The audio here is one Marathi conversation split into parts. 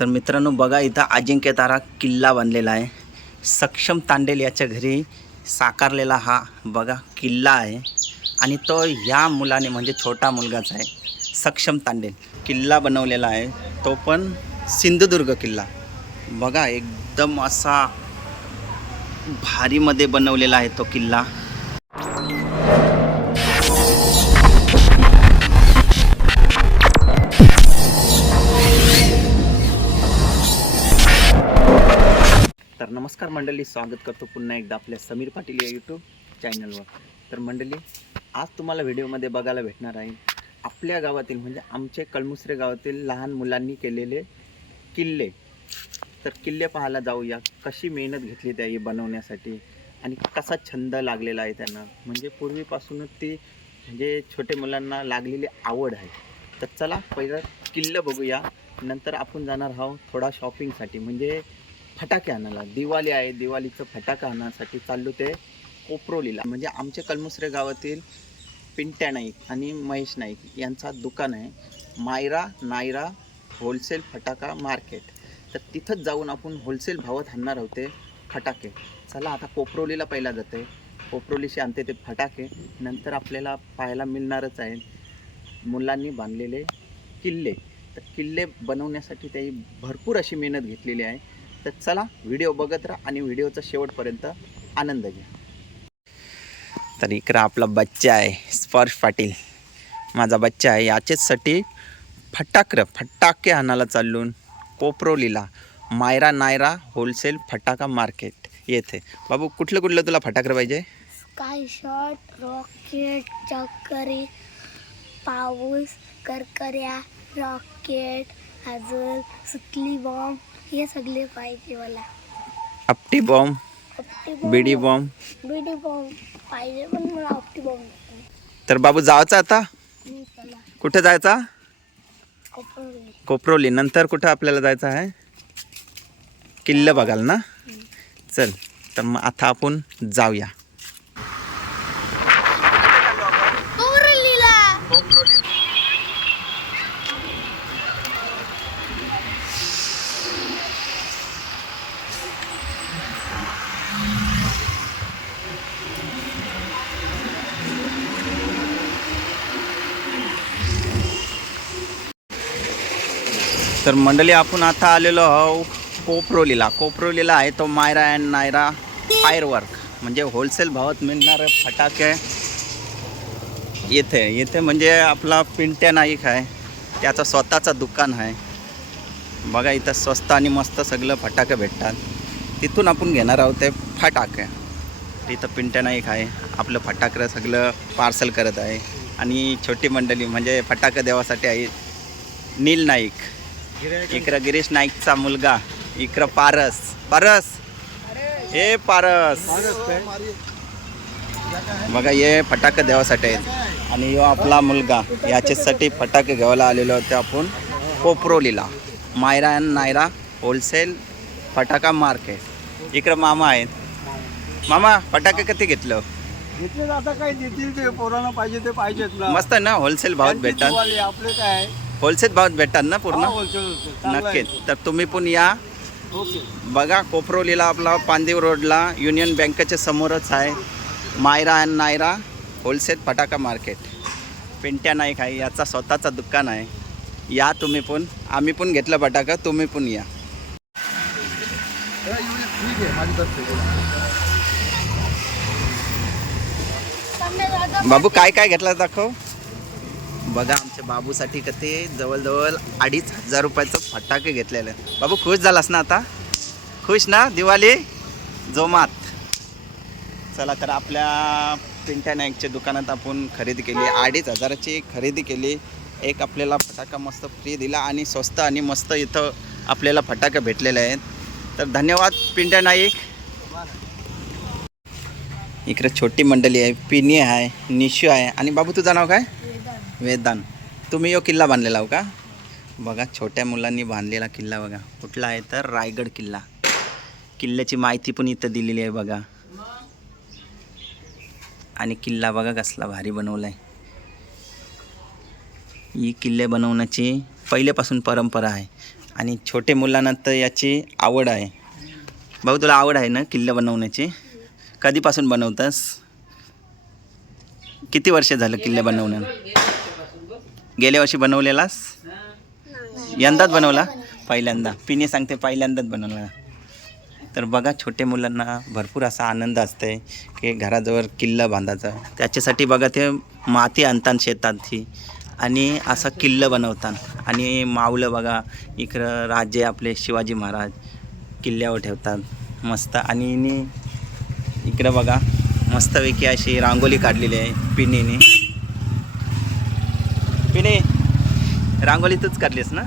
तर मित्रांनो बघा इथं अजिंक्य तारा किल्ला बांधलेला आहे. सक्षम तांडेल याच्या घरी साकारलेला हा बघा किल्ला आहे. आणि तो ह्या मुलाने म्हणजे छोटा मुलगाच आहे सक्षम तांडेल किल्ला बनवलेला आहे. तो पण सिंधुदुर्ग किल्ला. बघा एकदम असा भारीमध्ये बनवलेला आहे तो किल्ला. नमस्कार मंडळी स्वागत करतो पुन्हा एकदा आपल्या समीर पाटील या यूट्यूब चॅनलवर तर मंडळी आज तुम्हाला व्हिडिओमध्ये बघायला भेटणार आहे आपल्या गावातील म्हणजे आमचे कळमुसरे गावातील लहान मुलांनी केलेले किल्ले. तर किल्ले पाहायला जाऊया कशी मेहनत घेतली त्या हे बनवण्यासाठी आणि कसा छंद लागलेला आहे त्यांना. म्हणजे पूर्वीपासूनच ती म्हणजे छोटे मुलांना लागलेली आवड आहे. तर चला पहिलं किल्लं बघूया नंतर आपण जाणार आहोत थोडा शॉपिंगसाठी म्हणजे फटाके आणायला. दिवाळी आहे दिवाळीचं फटाका आणण्यासाठी चाललो ते कोपरोलीला. म्हणजे आमचे कलमुसरे गावातील पिंट्या नाईक आणि महेश नाईक यांचा दुकान आहे मायरा नायरा होलसेल फटाका मार्केट. तर तिथंच जाऊन आपण होलसेल भावात आणणार आहोत ते फटाके. चला आता कोपरोलीला पहिला जाते कोपरोलीशी आणते ते फटाके. नंतर आपल्याला पाहायला मिळणारच आहे मुलांनी बांधलेले किल्ले. तर किल्ले बनवण्यासाठी त्याही भरपूर अशी मेहनत घेतलेली आहे. तर चला व्हिडिओ बघत राहा आणि व्हिडिओचा शेवटपर्यंत आनंद घ्या. तर इकडं आपला बच्चा आहे स्पर्श पाटील. माझा बच्चा आहे याच्याचसाठी फटाकर फटाके आणायला चालून कोपरोलीला. मायरा नायरा होलसेल फटाका मार्केट येथे. बाबू कुठलं कुठलं तुला फटाकर पाहिजे? स्काय शॉट रॉकेट चक्करी पाऊस करकऱ्या रॉकेट अजून सुतली बॉम्ब हे सगळे पाहिजे मला आपटी बॉम्ब बिडी बॉम्ब। बिडी बॉम्ब। पाहिजे पण मला आपटी बॉम्ब. तर बाबू जायचं आता? कुठे जायचा? कोपरली कोपरोली नंतर कुठं आपल्याला जायचं आहे? किल्लं बघाल ना? चल तर मग आता आपण जाऊया कोपरलीला तर मंडळी आपण आता आलेलो आहो कोपरोलीला. कोपरोलीला आहे तो मायरा अँड नायरा फायरवर्क म्हणजे होलसेल भावात मिळणारे फटाके येथे येथे म्हणजे आपला पिंट्या नाईक आहे. त्याचं स्वतःचं दुकान आहे. बघा इथं स्वस्त आणि मस्त सगळं फटाके भेटतात. तिथून आपण घेणार आहोत ते फटाके. इथं पिंट्या नाईक आहे. आपलं फटाकं सगळं पार्सल करत आहे. आणि छोटी मंडळी म्हणजे फटाके देवासाठी आहे नील नाईक. इकडं गिरीश नाईकचा मुलगा इकडं पारस. पारस! हे पारस! बघा हे फटाके देवासाठी आहेत. आणि यो आपला मुलगा याच्यासाठी फटाके घ्यायला आलेलो होते आपण कोपरोलीला. मायरा अँड नायरा होलसेल फटाका मार्केट इकडं मामा आहेत. मामा फटाके किती घेतलं? घेतले आता काय देतील ते पोरांना पाहिजे ते पाहिजेत ना. मस्त आहे ना होलसेल भावात भेटतात. आपले काय? होलसेल भावात भेटतात ना पूर्ण? हा. नक्कीच. तर तुम्ही पण या. बघा कोपरोलीला आपला पांदेव रोडला युनियन बँकेच्या समोरच आहे. मायरा अँड नायरा होलसेल फटाका मार्केट. पिंट्या नाईक आहे याचा स्वतःचा दुकान आहे. या तुम्ही पण. आम्ही पण घेतलं फटाका तुम्ही पण या. बाबू काय काय घेतलं दाखव. बघा आमच्या बाबूसाठी का ते जवळजवळ अडीच हजार रुपयाचं फटाके घेतलेलं आहे बाबू खुश झालास ना आता? खुश ना दिवाळी? जोमात. चला तर आपल्या पिंट्या नाईकच्या दुकानात आपण खरेदी केली. अडीच हजाराची खरेदी केली. एक आपल्याला फटाका मस्त फ्री दिला आणि स्वस्त आणि मस्त इथं आपल्याला फटाके भेटलेले आहेत. तर धन्यवाद पिंट्या नाईक. इकडे छोटी मंडळी आहे पिनी आहे निशू आहे. आणि बाबू तुझं नाव काय? वेदान तुम्ही यो किल्ला बांधलेला हो का? बघा छोट्या मुलांनी बांधलेला किल्ला बघा. कुठला आहे तर? रायगड किल्ला. किल्ल्याची माहिती पण इथं दिलेली आहे बघा. आणि किल्ला बघा कसला भारी बनवला आहे ही किल्ले बनवण्याची पहिल्यापासून परंपरा आहे. आणि छोटे मुलांना तर याची आवड आहे. भाऊ तुला आवड आहे ना किल्ले बनवण्याची? कधीपासून बनवतास? किती वर्ष झालं किल्ले बनवणं गेल्या वर्षी बनवलेलास? यंदाच बनवला? पहिल्यांदा. पिने सांगते पहिल्यांदाच बनवला. तर बघा छोटे मुलांना भरपूर असा आनंद असते की घराजवळ किल्ला बांधायचा. त्याच्यासाठी बघा ते माती आणतात शेतात ही आणि असा किल्लं बनवतात. आणि मावलं बघा इकडं राजे आपले शिवाजी महाराज किल्ल्यावर ठेवतात. मस्त. आणि इकडं बघा मस्तपैकी अशी रांगोली काढलेली आहे पिनीने. पिनी रांगोली तूच काढलीस ना?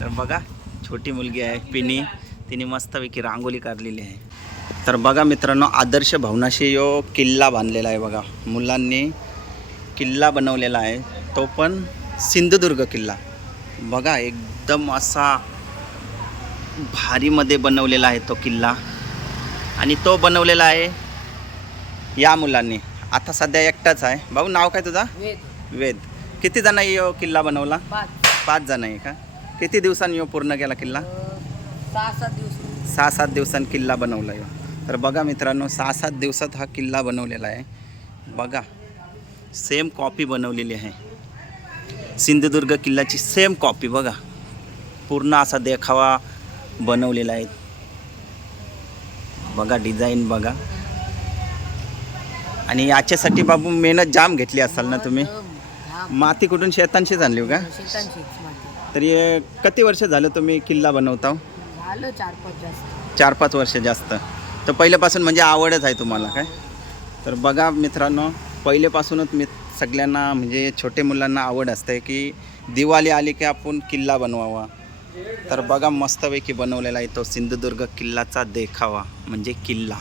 तर बघा छोटी मुलगी आहे पिनी. तिने मस्तपैकी रांगोली काढलेली आहे. तर बघा मित्रांनो आदर्श भवनाशी यो किल्ला बांधलेला आहे बघा. मुलांनी किल्ला बनवलेला आहे. तो पण सिंधुदुर्ग किल्ला. बघा एकदम असा भारीमध्ये बनवलेला आहे तो किल्ला. आणि तो बनवलेला आहे या मुलांनी. आता सध्या एकटाच आहे. भाऊ नाव काय तुझा? वेद. किती जण यो किल्ला बनवला? पाच. जण आहे का? किती दिवसांनी यो पूर्ण केला किल्ला? सहा सात दिवस. सहा सात दिवसांनी किल्ला बनवला यो. तर बघा मित्रांनो सहा सात दिवसात हा किल्ला बनवलेला आहे. बघा सेम कॉपी बनवलेली आहे. सिंधुदुर्ग किल्ल्याची सेम कॉपी बघा. पूर्ण असा देखावा बनवलेला आहे. बघा डिझाईन बघा. आणि याच्यासाठी बाबू मेहनत जाम घेतली असाल ना तुम्ही? माती कुठून? शेतांशीच आणली हो का? माती. तरी किती वर्ष झालं तुम्ही किल्ला बनवता झालं चार पाच जास्त. चार पाच वर्ष जास्त. तर पहिल्यापासून म्हणजे आवडच आहे तुम्हाला काय? तर बघा मित्रांनो पहिलेपासूनच मी सगळ्यांना म्हणजे छोटे मुलांना आवड असते की दिवाळी आली की आपण किल्ला बनवावा. तर बघा मस्तपैकी बनवलेला आहे तो सिंधुदुर्ग किल्लाचा देखावा म्हणजे किल्ला.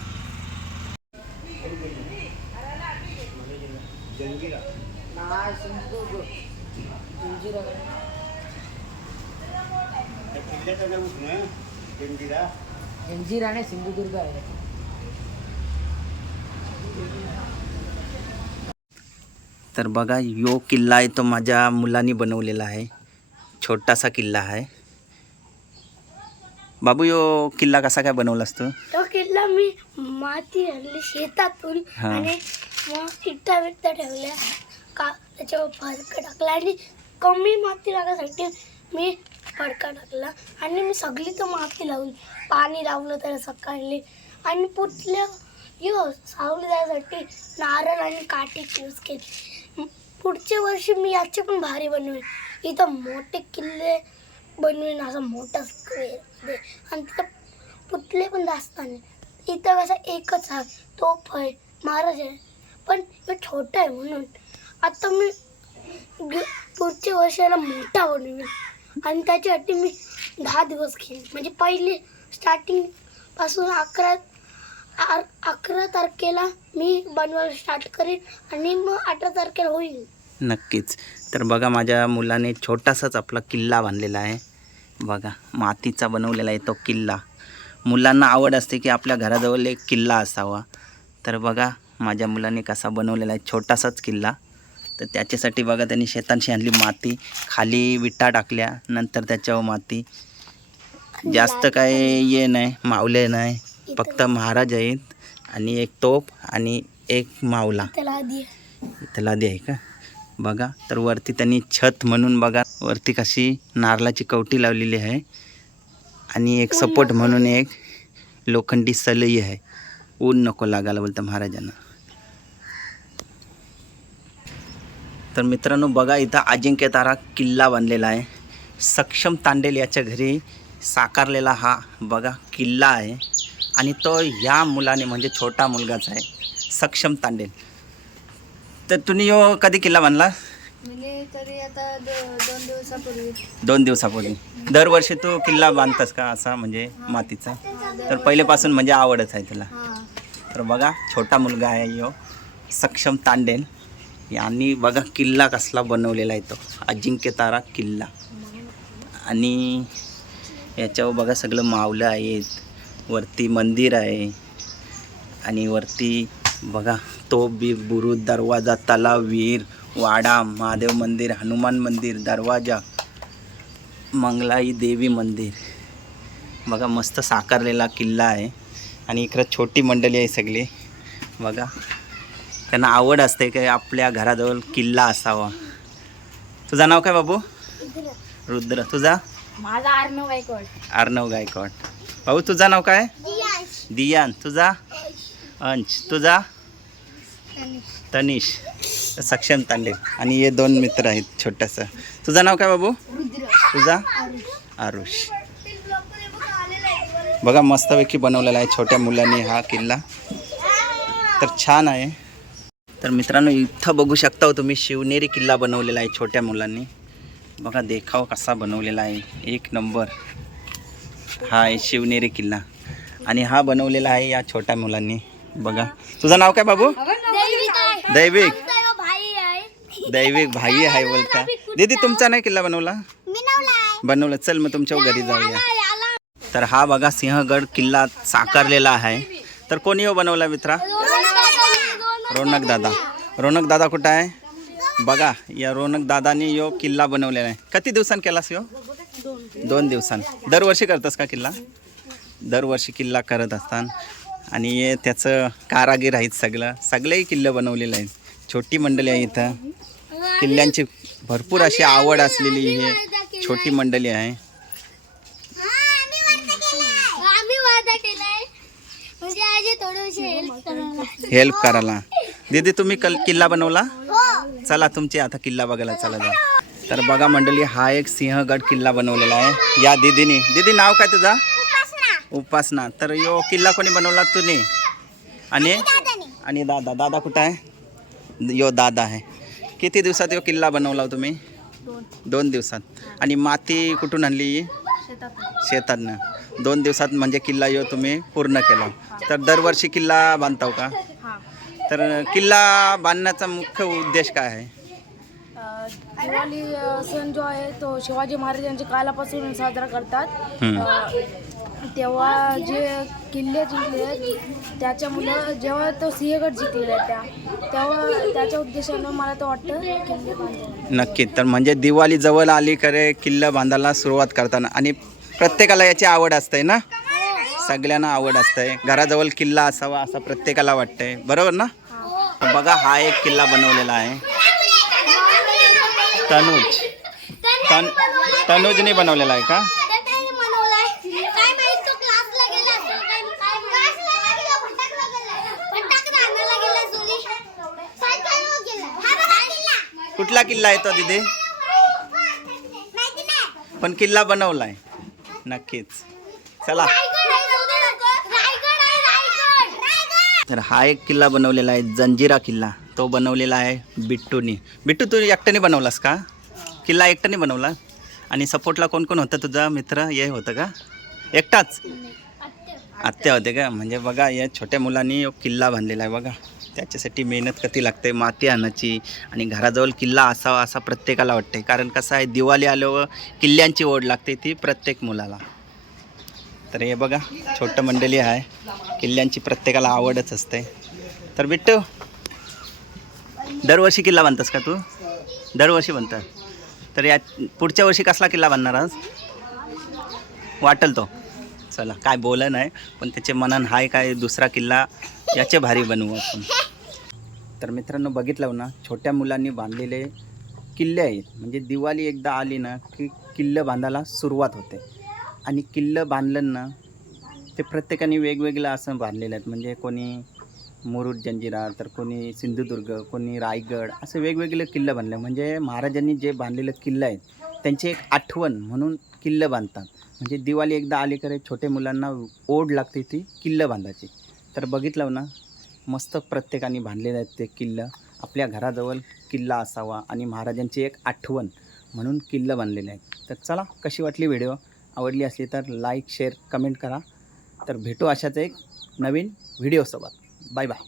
जंजिरा नाही सिंधुदुर्ग आहे. तर बघा यो किल्ला आहे तो माझ्या मुलांनी बनवलेला आहे. छोटासा किल्ला आहे. बाबू यो किल्ला कसा काय बनवलास तू? तो किल्ला मी माती आणली शेतातून. आणि मग इट्टा बिट्टा ठेवल्या. का त्याच्यावर फडका टाकला आणि कमी माती लागण्यासाठी मी फडका टाकला. आणि मी सगळी तर माती लावली पाणी लावलं त्याला सकाळी. आणि पुतल्या यो सावली जायसाठी नारळ आणि काठी यूज केली. पुढच्या वर्षी मी याचे पण भारी बनवेन. इथं मोठे किल्ले बनवेन असं मोठा स्क्वेअर आणि तिथं पुतले पण जास्त नाही इथं कसं एकच आहे तो आहे महाराज आहे. पण हे आहे म्हणून. आता मी गे- पुढच्या वर्षाला मोठा बनवेन आणि त्याच्यासाठी मी दहा दिवस घेईन म्हणजे पहिले स्टार्टिंगपासून अकरा अकरा तारखेला मी बनवायला स्टार्ट करेन आणि मग अठरा तारखेला होईल. नक्कीच. तर बघा माझ्या मुलाने छोटासाच आपला किल्ला बांधलेला आहे. बघा मातीचा बनवलेला आहे तो किल्ला. मुलांना आवड असते की आपल्या घराजवळ एक किल्ला असावा. तर बघा माझ्या मुलाने कसा बनवलेला आहे छोटासाच किल्ला. तर त्याच्यासाठी बघा त्यांनी शेतांशी आणली माती. खाली विटा टाकल्या नंतर त्याच्यावर माती. जास्त काय ये नाही मावले नाही. फक्त महाराज आहेत आणि एक तोप आणि एक मावला. त्याला आधी आहे. का? बघा तर वरती त्यांनी छत म्हणून बघा वरती कशी नारळाची कवटी लावलेली आहे. आणि एक सपोर्ट म्हणून एक लोखंडी सलई आहे. ऊन नको लागायला बोलतं महाराजांना. तर मित्रांनो बघा इथं अजिंक्य तारा किल्ला बांधलेला आहे. सक्षम तांडेल याच्या घरी साकारलेला हा बघा किल्ला आहे. आणि तो ह्या मुलाने म्हणजे छोटा मुलगाच आहे सक्षम तांडेल. तर तुम्ही यो कधी किल्ला बांधला दोन दिवसापूर्वी. दरवर्षी तू किल्ला बांधतास का असा म्हणजे मातीचा? तर पहिलेपासून म्हणजे आवडच आहे तुला. तर बघा छोटा मुलगा आहे यो सक्षम तांडेल. यांनी बघा किल्ला कसला बनवलेला आहे तो. अजिंक्यतारा किल्ला. आणि याच्यावर बघा सगळं मावलं आहेत. वरती मंदिर आहे. आणि वरती बघा तो बी बुरुज दरवाजा तलाव वीर वाडा महादेव मंदिर हनुमान मंदिर दरवाजा मंगलाई देवी मंदिर. बघा मस्त साकारलेला किल्ला आहे. आणि इकडं छोटी मंडळी आहे सगळी. बघा. त्यांना आवड असते की आपल्या घराजवळ किल्ला असावा. तुझं नाव काय बाबू? रुद्र. तुझा? माझा आर्नव गायकवाड. अर्णव गायकवाड. भाऊ तुझं नाव काय? दियान. तुझा? अंश. तुझा? तनिष. सक्षम तांडे. आणि हे दोन मित्र आहेत छोटंसं. तुझं नाव काय बाबू? तुझा? आरुष. बघा मस्तपैकी बनवलेला आहे छोट्या मुलांनी हा किल्ला. तर छान आहे. तर मित्रांनो इथं बघू शकता हो तुम्ही शिवनेरी किल्ला बनवलेला आहे छोट्या मुलांनी. बघा देखाव कसा बनवलेला आहे. एक नंबर. हा आहे शिवनेरी किल्ला. आणि हा बनवलेला आहे या छोट्या मुलांनी. बघा. तुझं नाव काय बाबू? दैविक. दैविक भाई आहे बोलता. दीदी तुमचा नाही किल्ला बनवला? बनवलं. चल मग तुमच्या घरी जाऊया. तर हा बघा सिंहगड किल्ला साकारलेला आहे. तर कोणी हो बनवला मित्रा? रोनक दादा. रोनक दादा कुठं आहे? बघा या रोनक दादानी यो किल्ला बनवलेला आहे. किती दिवसांनी केलास यो? दोन दिवसांत दरवर्षी करतस का किल्ला? दरवर्षी किल्ला करत असतात आणि हे त्याचं कारागीर आहेत सगळं. सगळेही किल्ले बनवलेले आहेत. छोटी मंडळी आहे इथं. किल्ल्यांची भरपूर अशी आवड असलेली ही छोटी मंडळी आहे. म्हणजे हेल्प हेल्प करायला. दीदी तुम्ही कल किल्ला बनवला? चला तुमची आता किल्ला बघायला चला जा तर बघा मंडळी हा एक सिंहगड किल्ला बनवलेला आहे. या दीदीने. दीदी नाव काय तुझा? उपासना. तर यो किल्ला कोणी बनवला तुम्ही आणि? आणि दादा? दादा कुठं आहे? यो दादा आहे. किती दिवसात यो किल्ला बनवला हो तुम्ही? दोन. दिवसात. आणि माती कुठून आणली शेतातनं. दोन दिवसात म्हणजे किल्ला यो तुम्ही पूर्ण केला. तर दरवर्षी किल्ला बांधताव का? तर किल्ला बांधण्याचा मुख्य उद्देश काय आहे? दिवाळी सण जो आहे तो शिवाजी महाराजांच्या कालापासून साजरा करतात. तेव्हा जे किल्ले जिंकले त्याच्यामुळं जेव्हा तो सिंहगड जिंकलेला त्या तेव्हा त्याच्या उद्देशानं मला तर वाटतं किल्ले नक्की. तर म्हणजे दिवाळी जवळ आली करे किल्ला बांधायला सुरुवात करताना. आणि प्रत्येकाला याची आवड असते ना? सगळ्यांना आवड असते. घराजवळ किल्ला असावा असं प्रत्येकाला वाटतंय. बरोबर ना? तर बघा हा एक किल्ला बनवलेला आहे. तनुज. तन तनुजने बनवलेला आहे का? हा कुठला किल्ला आहे तो नाही पण किल्ला बनवलाय. नक्कीच. चला रायगड आहे जाऊ दे नको. रायगड आहे रायगड रायगड तर हा एक किल्ला बनवलेला आहे जंजिरा किल्ला. तो बनवलेला आहे बिट्टूनी. बिट्टू तू एकट्याने बनवलास का? किल्ला एकट्याने बनवला? आणि सपोर्टला कोण कोण होतं तुझा मित्र? हे होतं का? एकटाच? आत्या होते का? म्हणजे बघा या छोट्या मुलांनी किल्ला बांधलेला आहे बघा. त्याच्यासाठी मेहनत कधी लागते? माती आणायची आणि घराजवळ किल्ला असावा असा प्रत्येकाला वाटते. कारण कसं आहे दिवाळी आल्यावर किल्ल्यांची ओढ लागते ती प्रत्येक मुलाला. तर हे बघा छोटं मंडळी आहे. किल्ल्यांची प्रत्येकाला आवडच असते. तर बिट्टू दरवर्षी किल्ला बांधतास का तू? दरवर्षी बांधतात तर या पुढच्या वर्षी कसला किल्ला बांधणार आज? वाटल तो. चला काय बोला नाही पण त्याचे मनान हाय काय दुसरा किल्ला याचे भारी बनवू आपण. तर मित्रांनो बघितलं ना छोट्या मुलांनी बांधलेले किल्ले आहेत. म्हणजे दिवाळी एकदा आली ना की किल्लं बांधायला सुरुवात होते. आणि किल्लं बांधलं ना ते प्रत्येकाने वेगवेगळं असं बांधलेलं आहेत. म्हणजे कोणी मुरुड जंजिरा तर कोणी सिंधुदुर्ग कोणी रायगड असं वेगवेगळे किल्लं बांधले. म्हणजे महाराजांनी जे बांधलेलं किल्लं आहेत त्यांची एक आठवण म्हणून किल्लं बांधतात. म्हणजे दिवाळी एकदा आली करे छोटे मुलांना ओढ लागते ती किल्लं बांधायची. तर बघितलं ना मस्त प्रत्येकाने बांधलेलं आहेत ते किल्लं. आपल्या घराजवळ किल्ला असावा आणि महाराजांची एक आठवण म्हणून किल्लं बांधलेलं आहे तर चला कशी वाटली व्हिडिओ? आवडली असली तर लाईक शेअर कमेंट करा. तर भेटू अशाच एक नवीन व्हिडिओसोबत बाय बाय